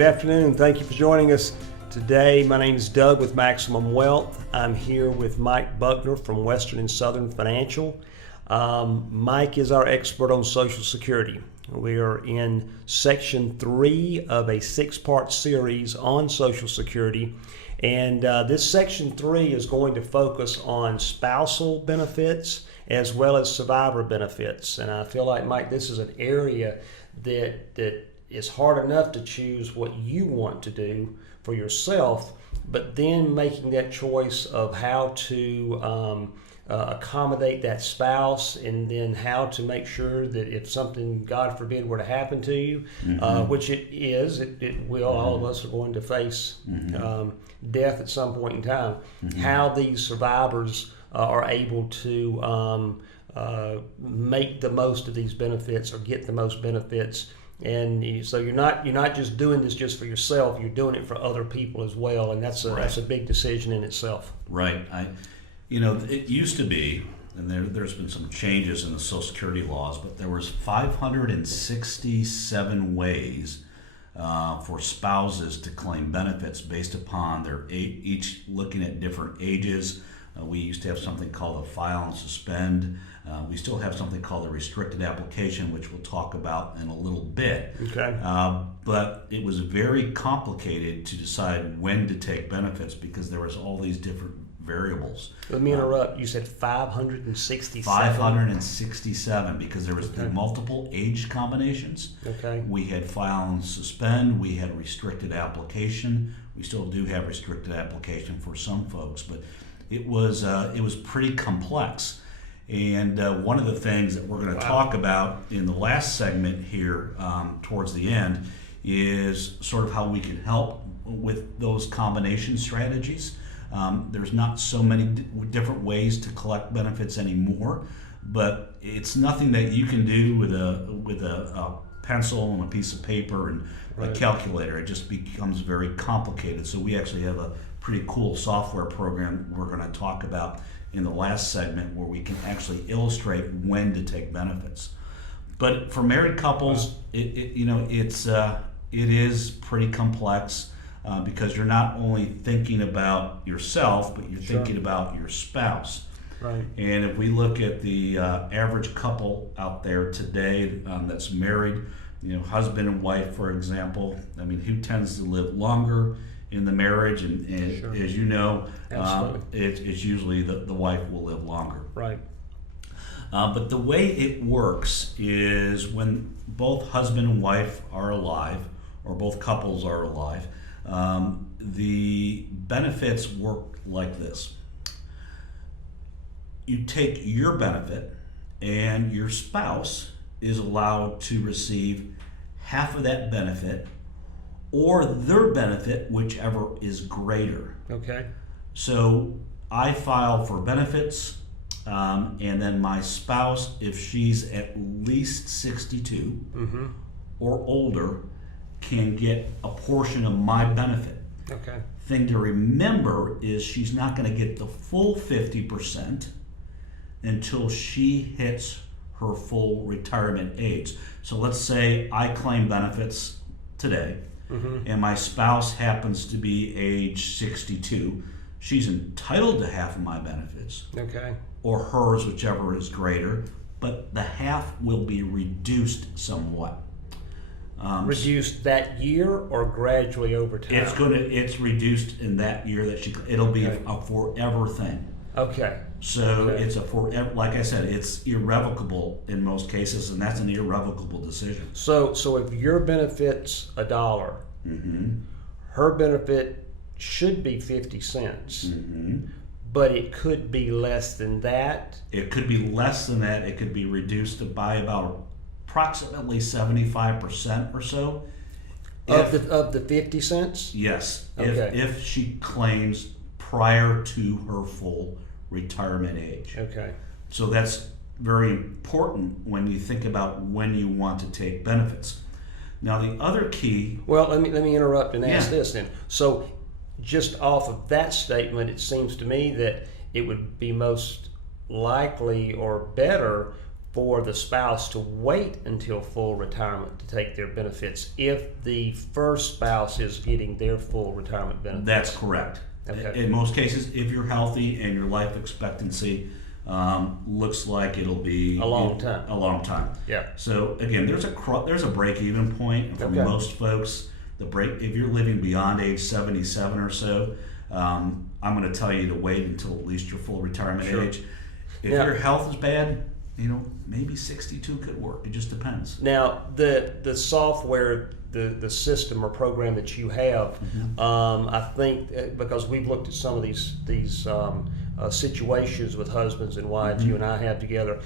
Good afternoon. Thank you for joining us today. My name is Doug with Maximum Wealth. I'm here with Mike Buckner from Western and Southern Financial. Mike is our expert on Social Security. We are in section 3 of a 6-part series on Social Security. And this section 3 is going to focus on spousal benefits as well as survivor benefits. And I feel like, Mike, this is an area that is hard enough to choose what you want to do for yourself, but then making that choice of how to accommodate that spouse, and then how to make sure that if something, God forbid, were to happen to you, which it will, all of us are going to face death at some point in time, how these survivors are able to make the most of these benefits or get the most benefits. And so you're not just doing this just for yourself, you're doing it for other people as well, and that's a big decision in itself. Right. It used to be, and there's been some changes in the Social Security laws, but there was 567 ways for spouses to claim benefits based upon their age, each looking at different ages. We used to have something called a file and suspend. We still have something called a restricted application, which we'll talk about in a little bit. Okay. But it was very complicated to decide when to take benefits because there was all these different variables. Let me interrupt. You said 567? 567 because there was multiple age combinations. Okay. We had file and suspend. We had restricted application. We still do have restricted application for some folks, but it was pretty complex. And one of the things that we're going to talk about in the last segment here towards the end is sort of how we can help with those combination strategies. There's not so many different ways to collect benefits anymore, but it's nothing that you can do with a pencil and a piece of paper and a calculator. It just becomes very complicated. So we actually have a pretty cool software program we're going to talk about in the last segment where we can actually illustrate when to take benefits. But for married couples, it is pretty complex because you're not only thinking about yourself, but you're thinking about your spouse. Right. And if we look at the average couple out there today that's married, husband and wife, for example, who tends to live longer in the marriage, and as you know, it's usually the wife will live longer. Right. But the way it works is when both husband and wife are alive, or both couples are alive, the benefits work like this. You take your benefit, and your spouse is allowed to receive half of that benefit or their benefit, whichever is greater. Okay. So I file for benefits, and then my spouse, if she's at least 62 or older, can get a portion of my benefit. Okay. Thing to remember is she's not going to get the full 50% until she hits her full retirement age. So let's say I claim benefits today, and my spouse happens to be age 62. She's entitled to half of my benefits, or hers, whichever is greater, but the half will be reduced somewhat. Reduced that year or gradually over time? It's reduced in that year that it'll be a forever thing. Okay. So it's a forever, like I said, it's irrevocable in most cases, and that's an irrevocable decision. So if your benefit's $1, her benefit should be 50 cents, but it could be less than that. It could be less than that. It could be reduced by about approximately 75% or so. Of the 50 cents? Yes. Okay. If she claims prior to her full retirement age. Okay. So that's very important when you think about when you want to take benefits. Now the other key. Well, let me interrupt and ask this then. So just off of that statement, it seems to me that it would be most likely or better for the spouse to wait until full retirement to take their benefits if the first spouse is getting their full retirement benefits? That's correct. Okay. In most cases, if you're healthy and your life expectancy looks like it'll be A long time. A long time. Yeah. So again, there's a break-even point for Okay. most folks. If you're living beyond age 77 or so, I'm going to tell you to wait until at least your full retirement Sure. age. If Yeah. your health is bad, maybe 62 could work. It just depends. Now, the software, the system or program that you have, I think because we've looked at some of these situations with husbands and wives you and I have together,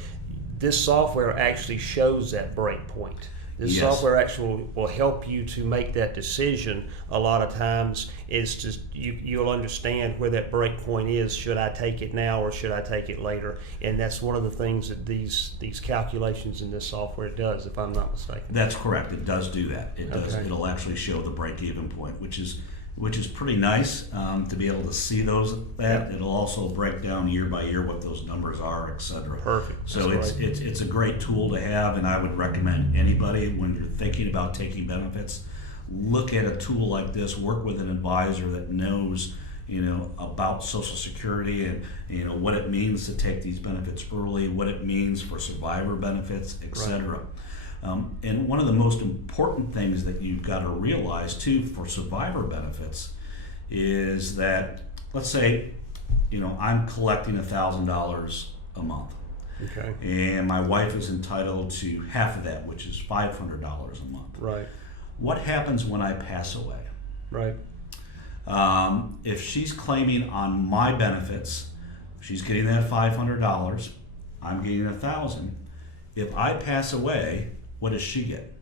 this software actually shows that break point. This Yes. software actually will help you to make that decision. A lot of times is just you'll understand where that break point is. Should I take it now or should I take it later? And that's one of the things that these calculations in this software does, if I'm not mistaken. That's correct. It does do that. It does. Okay. It'll actually show the break-even point, which is pretty nice to be able to see those. It'll also break down year by year what those numbers are, etc. Perfect. So That's it's a great tool to have, and I would recommend anybody when you're thinking about taking benefits, look at a tool like this. Work with an advisor that knows about Social Security and what it means to take these benefits early, what it means for survivor benefits, etc. And one of the most important things that you've got to realize too for survivor benefits is that, let's say, I'm collecting $1,000 a month, Okay. and my wife is entitled to half of that, which is $500 a month. Right. What happens when I pass away? Right. If she's claiming on my benefits, she's getting that $500, I'm getting $1,000. If I pass away, what does she get?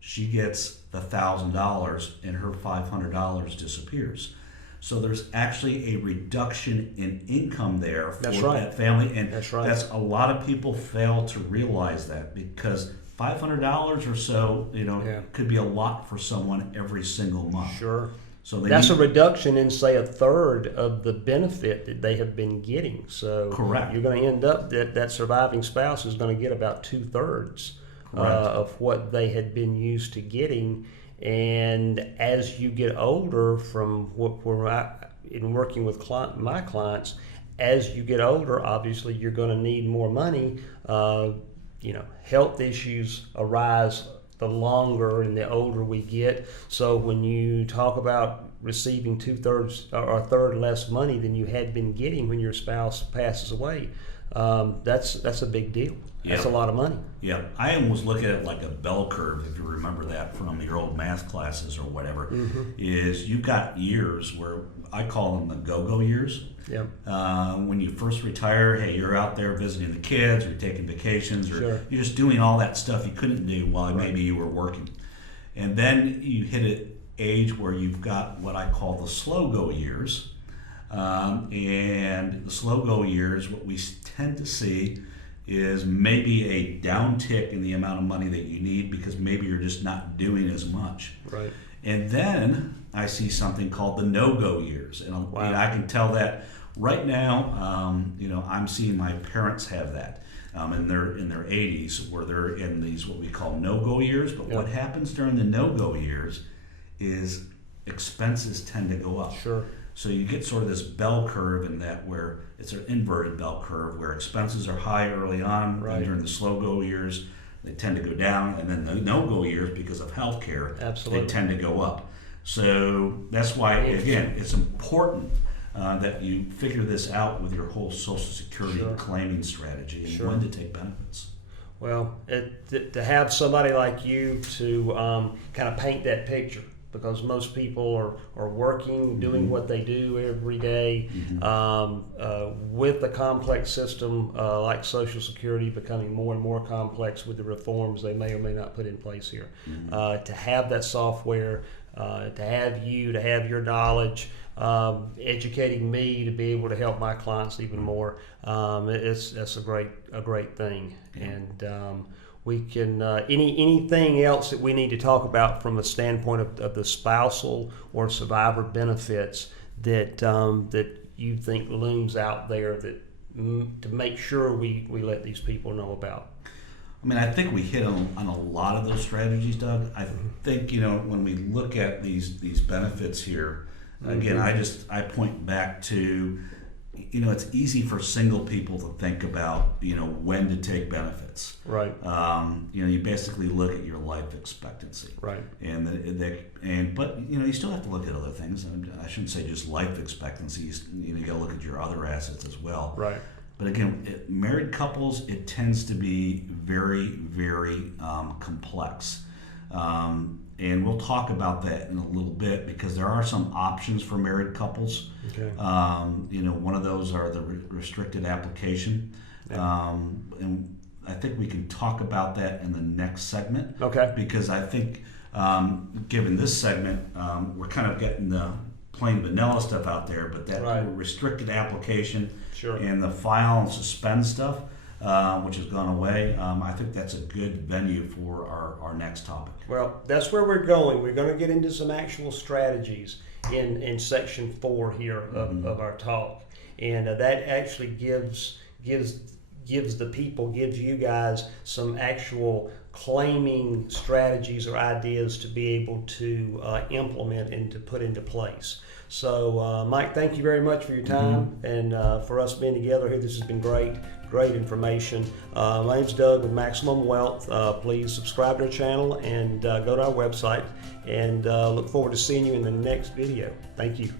She gets the $1,000 and her $500 disappears. So there's actually a reduction in income there for That's right. that family, and That's right. that's a lot of people fail to realize that, because $500 or so, Yeah. could be a lot for someone every single month. Sure. So they That's a need- reduction in, say, a third of the benefit that they have been getting. So Correct. you're going to end up that surviving spouse is going to get about 2/3 Correct. of what they had been used to getting. And as you get older, from in working with my clients, as you get older, obviously you're going to need more money. Health issues arise the longer and the older we get. So when you talk about receiving 2/3 or a third less money than you had been getting when your spouse passes away, that's a big deal. That's a Yeah. lot of money. Yeah, I almost look at it like a bell curve, if you remember that from your old math classes or whatever. Is you've got years where I call them the go-go years. Yeah. When you first retire, hey, you're out there visiting the kids, or taking vacations, or Sure. you're just doing all that stuff you couldn't do while maybe you were working. And then you hit an age where you've got what I call the slow-go years. And the slow-go years, what we tend to see is maybe a downtick in the amount of money that you need, because maybe you're just not doing as much. Right. And then I see something called the no-go years, and Wow. I can tell that right now. I'm seeing my parents have that, and they're in their 80s, where they're in these what we call no-go years. But what happens during the no-go years is expenses tend to go up. Sure. So you get sort of this bell curve in that, where it's an inverted bell curve, where expenses are high early on, Right. and during the slow-go years, they tend to go down, and then the no-go years, because of healthcare, Absolutely. they tend to go up. So that's why, again, it's important that you figure this out with your whole Social Security Sure. claiming strategy and Sure. when to take benefits. Well, to have somebody like you to kind of paint that picture, because most people are working, doing what they do every day, with a complex system like Social Security becoming more and more complex with the reforms they may or may not put in place here. To have that software, to have your knowledge, educating me to be able to help my clients even more, that's a great thing. And we can anything else that we need to talk about from a standpoint of the spousal or survivor benefits that that you think looms out there that to make sure we let these people know about? I mean, I think we hit on a lot of those strategies, Doug. I think, when we look at these benefits here, again, I point back to, it's easy for single people to think about, when to take benefits. Right. You basically look at your life expectancy. Right. But you still have to look at other things. I shouldn't say just life expectancy. You got to look at your other assets as well. Right. But again, married couples, it tends to be very, very complex. And we'll talk about that in a little bit because there are some options for married couples. Okay. One of those are the restricted application. Yeah. And I think we can talk about that in the next segment. Okay. Because I think, given this segment, we're kind of getting the plain vanilla stuff out there, but that Right. restricted application Sure. and the file and suspend stuff, which has gone away, I think that's a good venue for our next topic. Well, that's where we're going. We're going to get into some actual strategies in section 4 here of our talk, and that actually gives the people, gives you guys some actual claiming strategies or ideas to be able to implement and to put into place. So, Mike, thank you very much for your time and for us being together here. This has been great information. My name's Doug with Maximum Wealth. Please subscribe to our channel and go to our website, and look forward to seeing you in the next video. Thank you.